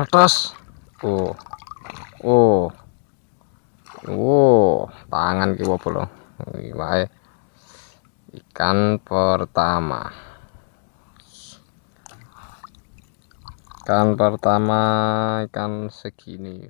atas. Oh, oh, oh, tangan ki apa lho. Wae ikan pertama. Ikan pertama, ikan segini.